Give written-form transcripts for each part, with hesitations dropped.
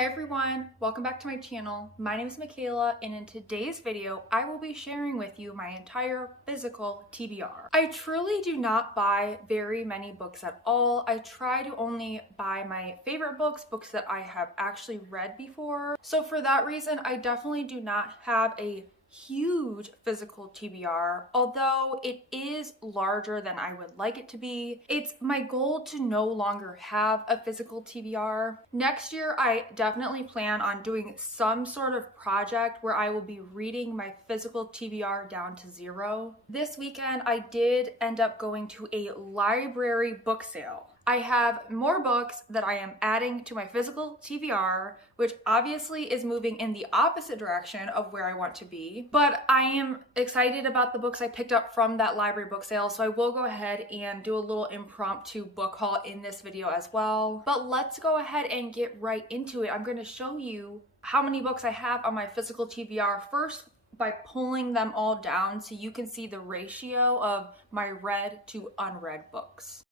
Hi everyone, welcome back to my channel. My name is Michaela, and in today's video, I will be sharing with you my entire physical TBR. I truly do not buy very many books at all. I try to only buy my favorite books that I have actually read before. So for that reason, I definitely do not have a huge physical TBR, although it is larger than I would like it to be. It's my goal to no longer have a physical TBR. Next year, I definitely plan on doing some sort of project where I will be reading my physical TBR down to 0. This weekend, I did end up going to a library book sale. I have more books that I am adding to my physical TBR, which obviously is moving in the opposite direction of where I want to be. But I am excited about the books I picked up from that library book sale, so I will go ahead and do a little impromptu book haul in this video as well. But let's go ahead and get right into it. I'm going to show you how many books I have on my physical TBR first by pulling them all down so you can see the ratio of my read to unread books.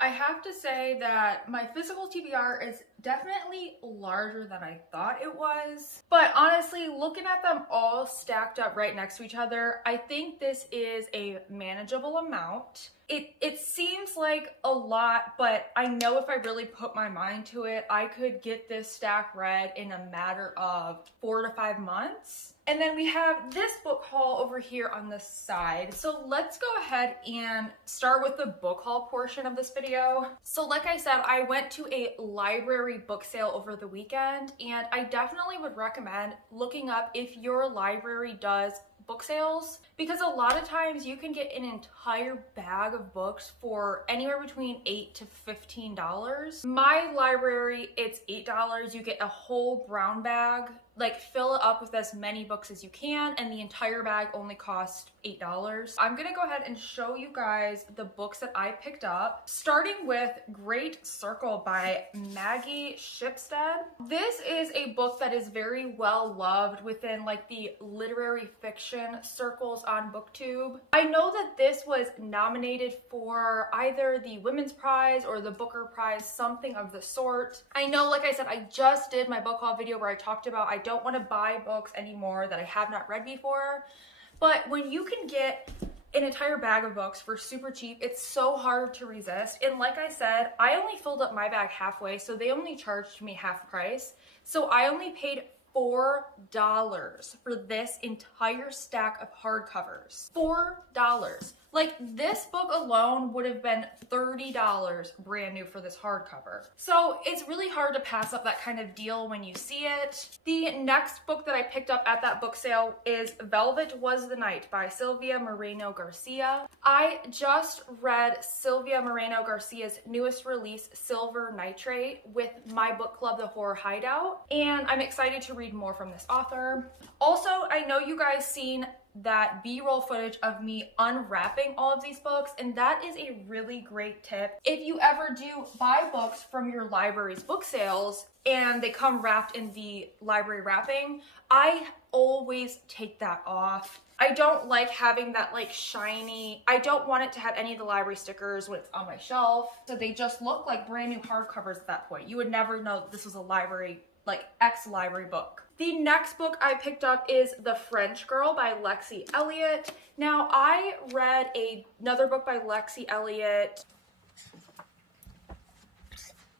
I have to say that my physical TBR is definitely larger than I thought it was. But honestly, looking at them all stacked up right next to each other, I think this is a manageable amount. It seems like a lot, but I know if I really put my mind to it, I could get this stack read in a matter of 4 to 5 months. And then we have this book haul over here on the side. So let's go ahead and start with the book haul portion of this video. So like I said, I went to a library book sale over the weekend, and I definitely would recommend looking up if your library does book sales, because a lot of times you can get an entire bag of books for anywhere between $8 to $15. My library, it's $8. You get a whole brown bag, like fill it up with as many books as you can, and the entire bag only costs $8. I'm gonna go ahead and show you guys the books that I picked up, starting with Great Circle by Maggie Shipstead. This is a book that is very well loved within like the literary fiction circles on BookTube. I know that this was nominated for either the Women's Prize or the Booker Prize, something of the sort. I know, like I said, I just did my book haul video where I talked about I don't want to buy books anymore that I have not read before, but when you can get an entire bag of books for super cheap, it's so hard to resist. And like I said, I only filled up my bag halfway, so they only charged me half price. So I only paid $4 for this entire stack of hardcovers. $4. Like, this book alone would have been $30 brand new for this hardcover. So it's really hard to pass up that kind of deal when you see it. The next book that I picked up at that book sale is Velvet Was the Night by Silvia Moreno Garcia. I just read Silvia Moreno Garcia's newest release, Silver Nitrate, with my book club, The Horror Hideout, and I'm excited to read more from this author. Also, I know you guys seen that B-roll footage of me unwrapping all of these books, and that is a really great tip. If you ever do buy books from your library's book sales and they come wrapped in the library wrapping, I always take that off. I don't like having that like shiny, I don't want it to have any of the library stickers when it's on my shelf. So they just look like brand new hardcovers at that point. You would never know this was a library, like ex-library book. The next book I picked up is The French Girl by Lexi Elliott. Now, I read another book by Lexi Elliott.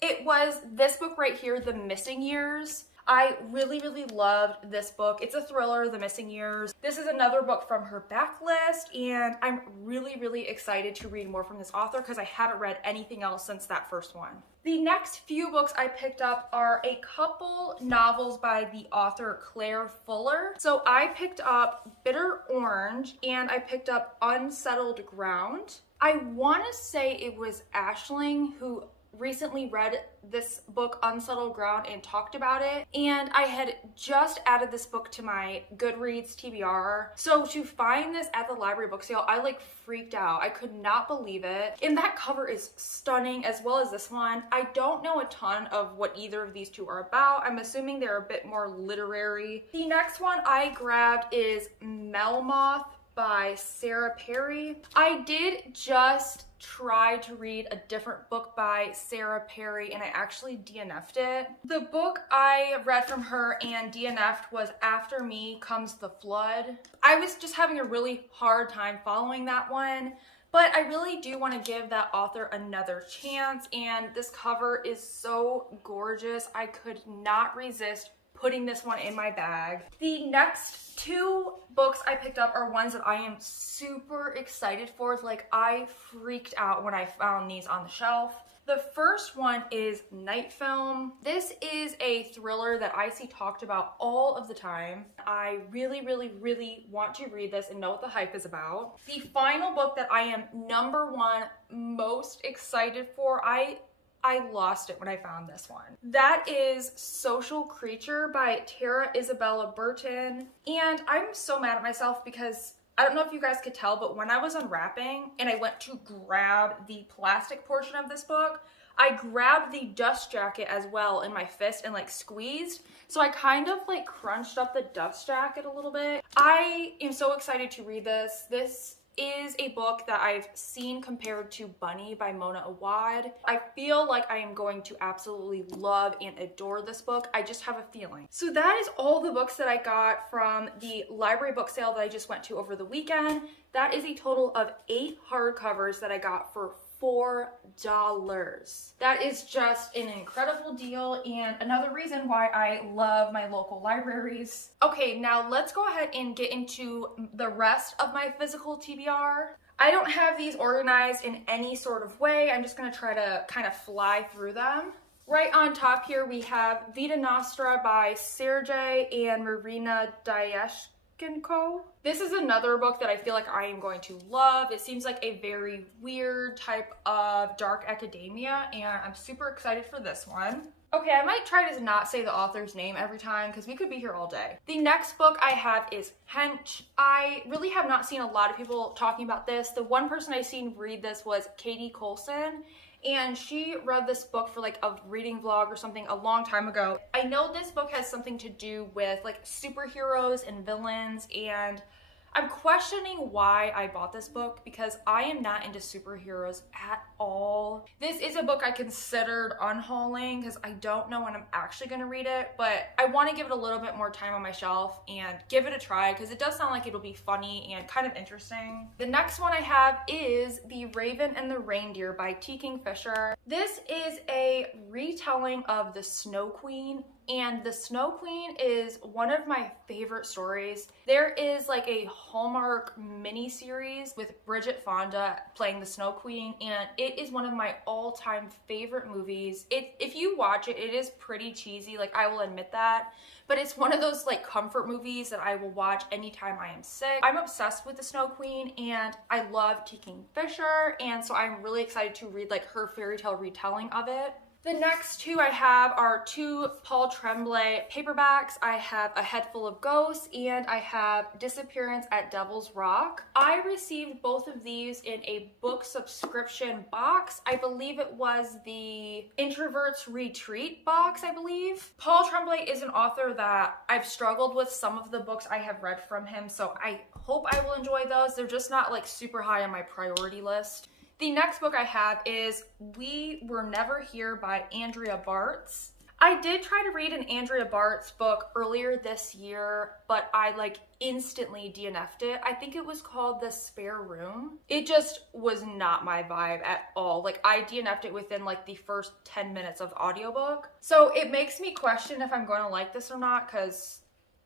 It was this book right here, The Missing Years. I really, really loved this book. It's a thriller, The Missing Years. This is another book from her backlist, and I'm really, really excited to read more from this author because I haven't read anything else since that first one. The next few books I picked up are a couple novels by the author Claire Fuller. So I picked up Bitter Orange and I picked up Unsettled Ground. I want to say it was Ashling who recently read this book, Unsettled Ground, and talked about it, and I had just added this book to my Goodreads TBR. So to find this at the library book sale, I like freaked out. I could not believe it. And that cover is stunning, as well as this one. I don't know a ton of what either of these two are about. I'm assuming they're a bit more literary. The next one I grabbed is Melmoth by Sarah Perry. I did just try to read a different book by Sarah Perry and I actually DNF'd it. The book I read from her and DNF'd was After Me Comes the Flood. I was just having a really hard time following that one, but I really do want to give that author another chance, and this cover is so gorgeous. I could not resist putting this one in my bag. The next two books I picked up are ones that I am super excited for. Like, I freaked out when I found these on the shelf. The first one is Night Film. This is a thriller that I see talked about all of the time. I really, really, really want to read this and know what the hype is about. The final book that I am #1 most excited for, I lost it when I found this one. That is Social Creature by Tara Isabella Burton. And I'm so mad at myself because I don't know if you guys could tell, but when I was unwrapping and I went to grab the plastic portion of this book, I grabbed the dust jacket as well in my fist and like squeezed. So I kind of like crunched up the dust jacket a little bit. I am so excited to read this. This is a book that I've seen compared to Bunny by Mona Awad. I feel like I am going to absolutely love and adore this book. I just have a feeling. So that is all the books that I got from the library book sale that I just went to over the weekend. That is a total of 8 hardcovers that I got for $4. That is just an incredible deal and another reason why I love my local libraries. Okay, now let's go ahead and get into the rest of my physical TBR. I don't have these organized in any sort of way. I'm just gonna try to kind of fly through them. Right on top here we have Vita Nostra by 𝚲𝚃 and Marina 𝙲𝙾𝙽𝙃. This is another book that I feel like I am going to love. It seems like a very weird type of dark academia, and I'm super excited for this one. Okay, I might try to not say the author's name every time because we could be here all day. The next book I have is 𝚲𝚃. I really have not seen a lot of people talking about this. The one person I've seen read this was Katie Colson, and she read this book for like a reading vlog or something a long time ago. I know this book has something to do with like superheroes and villains, and I'm questioning why I bought this book because I am not into superheroes at all. This is a book I considered unhauling because I don't know when I'm actually going to read it, but I want to give it a little bit more time on my shelf and give it a try because it does sound like it'll be funny and kind of interesting. The next one I have is The Raven and the Reindeer by T. Kingfisher. This is a retelling of The Snow Queen, and The Snow Queen is one of my favorite stories. There is like a Hallmark mini-series with Bridget Fonda playing the Snow Queen, and it is one of my all-time favorite movies. If you watch it, it is pretty cheesy, like I will admit that, but it's one of those like comfort movies that I will watch anytime I am sick. I'm obsessed with the Snow Queen and I love T. Kingfisher, and so I'm really excited to read like her fairy tale retelling of it. The next two I have are two Paul Tremblay paperbacks. I have A Head Full of Ghosts and I have Disappearance at Devil's Rock. I received both of these in a book subscription box. I believe it was the Introvert's Retreat box, I believe. Paul Tremblay is an author that I've struggled with some of the books I have read from him, so I hope I will enjoy those. They're just not like super high on my priority list. The next book I have is We Were Never Here by Andrea Bartz. I did try to read an Andrea Bartz book earlier this year, but I like instantly DNF'd it. I think it was called The Spare Room. It just was not my vibe at all. Like I DNF'd it within like the first 10 minutes of the audiobook. So it makes me question if I'm going to like this or not, because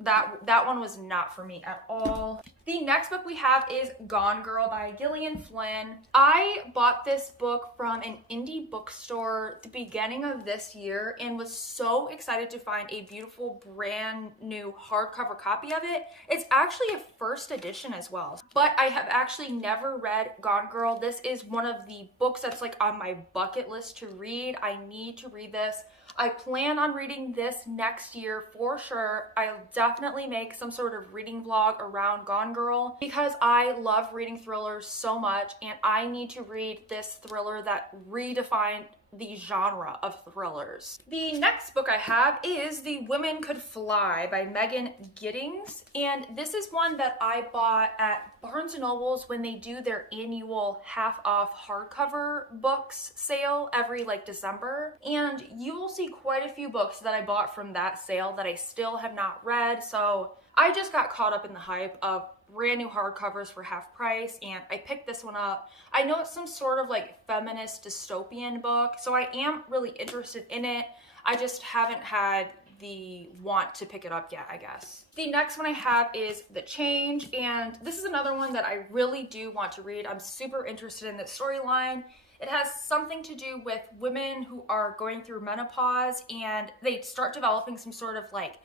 that one was not for me at all. The next book we have is Gone Girl by Gillian Flynn. I bought this book from an indie bookstore at the beginning of this year and was so excited to find a beautiful brand new hardcover copy of it. It's actually a first edition as well, but I have actually never read Gone Girl. This is one of the books that's like on my bucket list to read. I need to read this. I plan on reading this next year for sure. I'll definitely make some sort of reading vlog around Gone Girl because I love reading thrillers so much and I need to read this thriller that redefined the genre of thrillers. The next book I have is The Women Could Fly by Megan Giddings, and this is one that I bought at Barnes & Noble's when they do their annual half off hardcover books sale every like December, and you will see quite a few books that I bought from that sale that I still have not read, so I just got caught up in the hype of brand new hardcovers for half price and I picked this one up. I know it's some sort of like feminist dystopian book, so I am really interested in it. I just haven't had the want to pick it up yet, I guess. The next one I have is The Change, and this is another one that I really do want to read. I'm super interested in this storyline. It has something to do with women who are going through menopause and they start developing some sort of like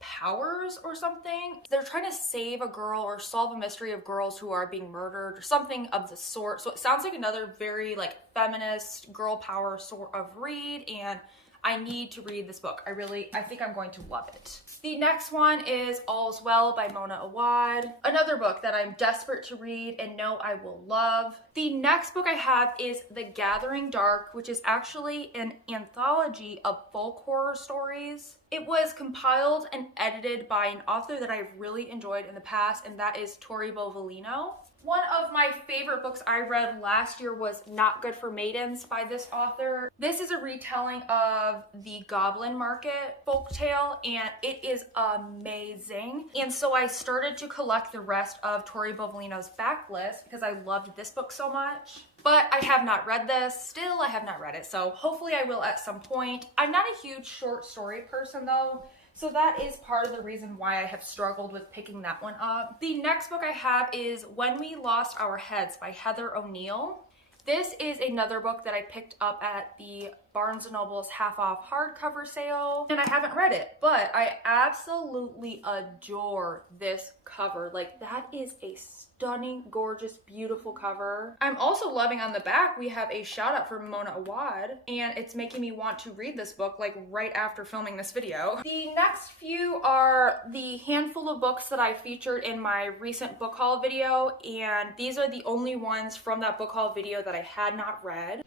powers or something. They're trying to save a girl or solve a mystery of girls who are being murdered or something of the sort. So it sounds like another very like feminist girl power sort of read, and I need to read this book. I think I'm going to love it. The next one is All's Well by Mona Awad. Another book that I'm desperate to read and know I will love. The next book I have is The Gathering Dark, which is actually an anthology of folk horror stories. It was compiled and edited by an author that I've really enjoyed in the past, and that is Tori Bovalino. One of my favorite books I read last year was Not Good for Maidens by this author. This is a retelling of the Goblin Market folktale, and it is amazing. And so I started to collect the rest of Tori Bovalino's backlist because I loved this book so much. But I have not read this. Still, I have not read it, so hopefully I will at some point. I'm not a huge short story person though, so that is part of the reason why I have struggled with picking that one up. The next book I have is When We Lost Our Heads by Heather O'Neill. This is another book that I picked up at the Barnes & Noble's half off hardcover sale, and I haven't read it, but I absolutely adore this cover. Like, that is a stunning, gorgeous, beautiful cover. I'm also loving on the back, we have a shout out from Mona Awad, and it's making me want to read this book like right after filming this video. The next few are the handful of books that I featured in my recent book haul video, and these are the only ones from that book haul video that I had not read.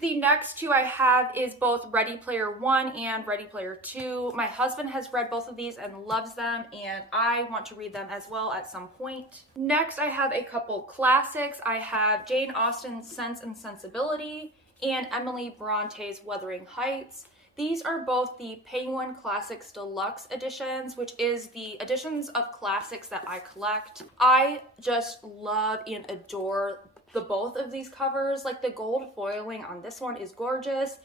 The next two I have is both Ready Player One and Ready Player Two. My husband has read both of these and loves them, and I want to read them as well at some point. Next, I have a couple classics. I have Jane Austen's Sense and Sensibility and Emily Bronte's Wuthering Heights. These are both the Penguin Classics Deluxe editions, which is the editions of classics that I collect. I just love and adore the both of these covers. Like, the gold foiling on this one is gorgeous,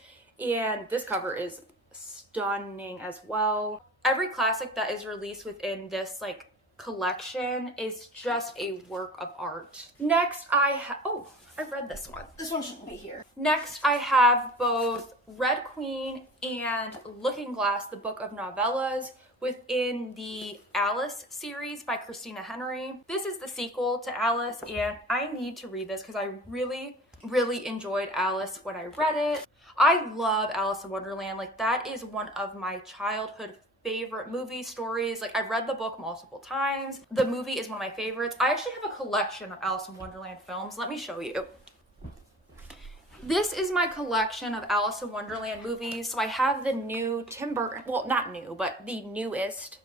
and this cover is stunning as well. Every classic that is released within this like collection is just a work of art. Next I have, oh, I've read this one. This one shouldn't be here. Next I have both Red Queen and Looking Glass, the book of novellas, within the Alice series by Christina Henry. This is the sequel to Alice, and I need to read this because I really really enjoyed Alice when I read it. I love Alice in Wonderland. Like, that is one of my childhood favorite movie stories. Like, I've read the book multiple times. The movie is one of my favorites. I actually have a collection of Alice in Wonderland films. Let me show you. This is my collection of Alice in Wonderland movies. So I have the new Tim Burton, well, not new, but the newest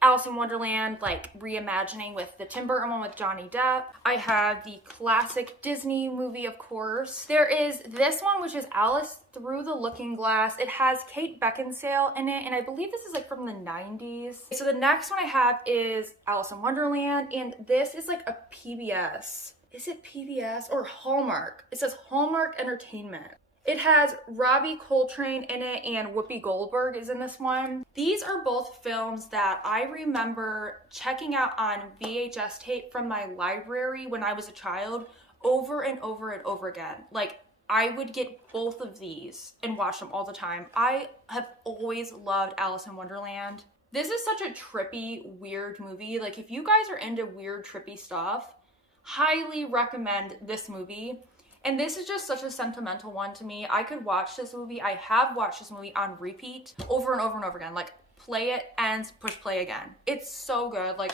Alice in Wonderland, like, reimagining with the Tim Burton one with Johnny Depp. I have the classic Disney movie, of course. There is this one, which is Alice Through the Looking Glass. It has Kate Beckinsale in it, and I believe this is like from the 90s. So the next one I have is Alice in Wonderland, and this is like a PBS. Is it PBS or Hallmark? It says Hallmark Entertainment. It has Robbie Coltrane in it, and Whoopi Goldberg is in this one. These are both films that I remember checking out on VHS tape from my library when I was a child over and over and over again. Like, I would get both of these and watch them all the time. I have always loved Alice in Wonderland. This is such a trippy, weird movie. Like, if you guys are into weird, trippy stuff, highly recommend this movie. And this is just such a sentimental one to me. I could watch this movie. I have watched this movie on repeat over and over and over again. Like, play it and push play again. It's so good. Like,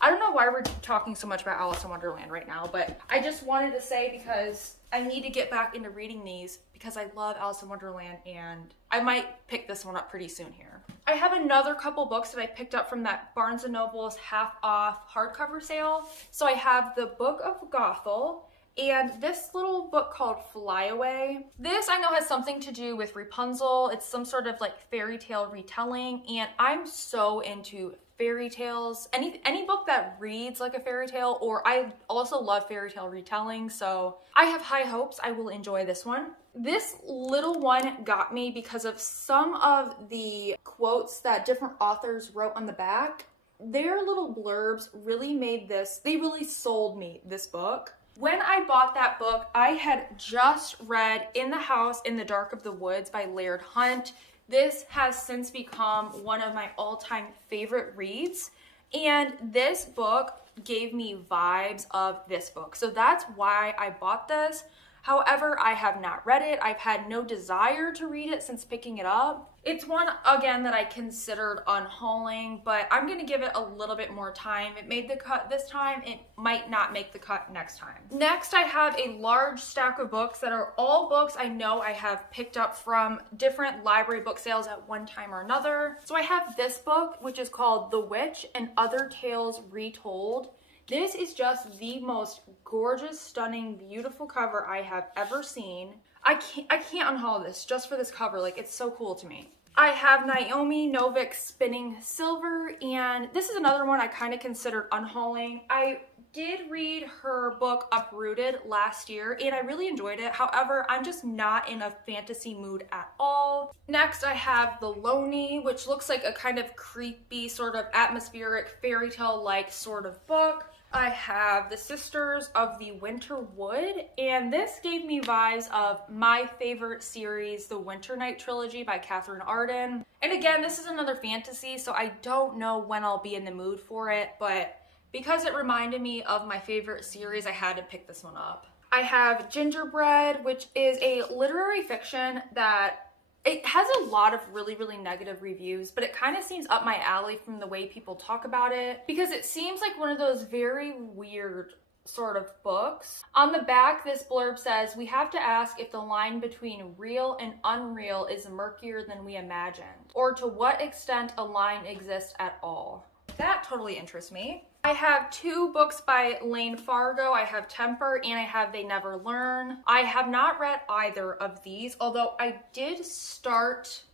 I don't know why we're talking so much about Alice in Wonderland right now, but I just wanted to say, because I need to get back into reading these because I love Alice in Wonderland, and I might pick this one up pretty soon here. I have another couple books that I picked up from that Barnes & Noble's half off hardcover sale. So I have the Book of Gothel, and this little book called Fly Away. This I know has something to do with Rapunzel. It's some sort of like fairy tale retelling, and I'm so into fairy tales. Any book that reads like a fairy tale, or I also love fairy tale retelling, so I have high hopes I will enjoy this one. This little one got me because of some of the quotes that different authors wrote on the back. Their little blurbs really made this, they really sold me this book. When I bought that book, I had just read In the House in the Dark of the Woods by Laird Hunt. This has since become one of my all-time favorite reads, and this book gave me vibes of this book. So that's why I bought this. However, I have not read it. I've had no desire to read it since picking it up. It's one, again, that I considered unhauling, but I'm going to give it a little bit more time. It made the cut this time. It might not make the cut next time. Next, I have a large stack of books that are all books I know I have picked up from different library book sales at one time or another. So I have this book, which is called The Witch and Other Tales Retold. This is just the most gorgeous, stunning, beautiful cover I have ever seen. I can't unhaul this just for this cover. Like, it's so cool to me. I have Naomi Novik's Spinning Silver, and this is another one I kind of considered unhauling. I did read her book Uprooted last year, and I really enjoyed it. However, I'm just not in a fantasy mood at all. Next, I have The Lonely, which looks like a kind of creepy, sort of atmospheric, fairy tale-like sort of book. I have The Sisters of the Winter Wood, and this gave me vibes of my favorite series, the Winter Night Trilogy by Catherine Arden. And again, this is another fantasy, so I don't know when I'll be in the mood for it, but because it reminded me of my favorite series, I had to pick this one up. I have Gingerbread, which is a literary fiction that it has a lot of really, really negative reviews, but it kind of seems up my alley from the way people talk about it, because it seems like one of those very weird sort of books. On the back, this blurb says, "We have to ask if the line between real and unreal is murkier than we imagined, or to what extent a line exists at all." That totally interests me. I have two books by Lane Fargo. I have Temper and I have They Never Learn. I have not read either of these, although I did start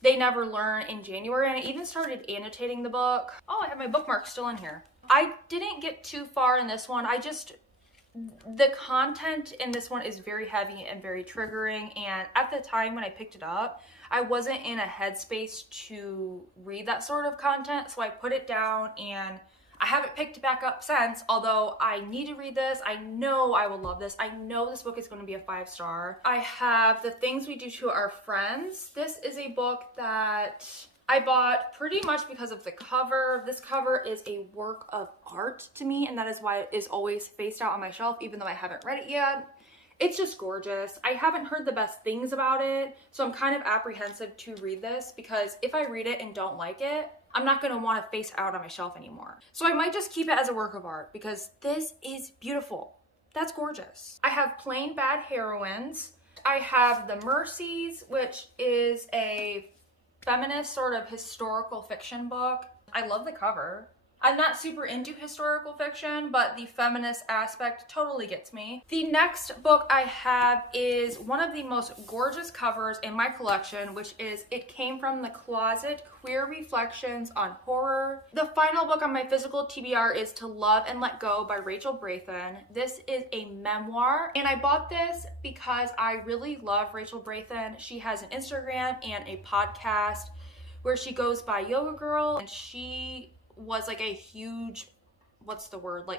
They Never Learn in January, and I even started annotating the book. Oh, I have my bookmark still in here. I didn't get too far in this one. The content in this one is very heavy and very triggering, and at the time when I picked it up, I wasn't in a headspace to read that sort of content, so I put it down, and I haven't picked it back up since, although I need to read this. I know I will love this. I know this book is going to be a 5-star. I have The Things We Do to Our Friends. This is a book that I bought pretty much because of the cover. This cover is a work of art to me, and that is why it is always faced out on my shelf, even though I haven't read it yet. It's just gorgeous. I haven't heard the best things about it, so I'm kind of apprehensive to read this because if I read it and don't like it, I'm not going to want to face it out on my shelf anymore. So I might just keep it as a work of art because this is beautiful. That's gorgeous. I have Plain Bad Heroines. I have The Mercies, which is a feminist sort of historical fiction book. I love the cover. I'm not super into historical fiction, but the feminist aspect totally gets me. The next book I have is one of the most gorgeous covers in my collection, which is It Came From the Closet, Queer Reflections on Horror. The final book on my physical TBR is To Love and Let Go by 𝚲𝚃. This is a memoir, and I bought this because I really love 𝚲𝚃. She has an Instagram and a podcast where she goes by Yoga Girl, and she was like a huge,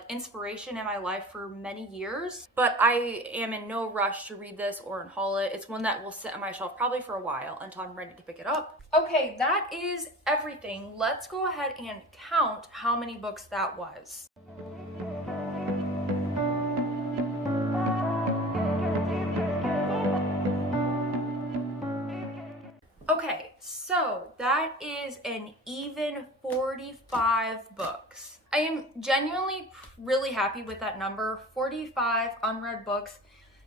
inspiration in my life for many years. But I am in no rush to read this or unhaul it. It's one that will sit on my shelf probably for a while until I'm ready to pick it up. Okay, that is everything. Let's go ahead and count how many books that was. Okay, so that is an even 45 books. I am genuinely really happy with that number. 45 unread books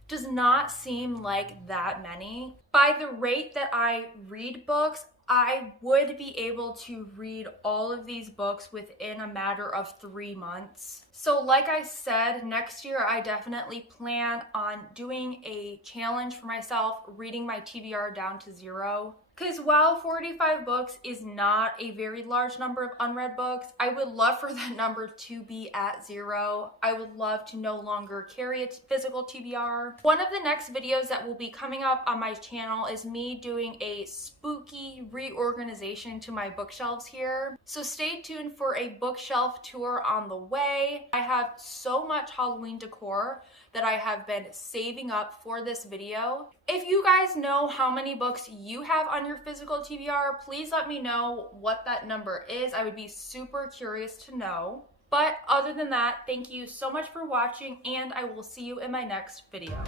does not seem like that many. By the rate that I read books, I would be able to read all of these books within a matter of 3 months. So like I said, next year I definitely plan on doing a challenge for myself, reading my TBR down to 0. Because while 45 books is not a very large number of unread books, I would love for that number to be at 0. I would love to no longer carry a physical TBR. One of the next videos that will be coming up on my channel is me doing a spooky reorganization to my bookshelves here. So stay tuned for a bookshelf tour on the way. I have so much Halloween decor that I have been saving up for this video. If you guys know how many books you have on your physical TBR, please let me know what that number is. I would be super curious to know. But other than that, thank you so much for watching, and I will see you in my next video.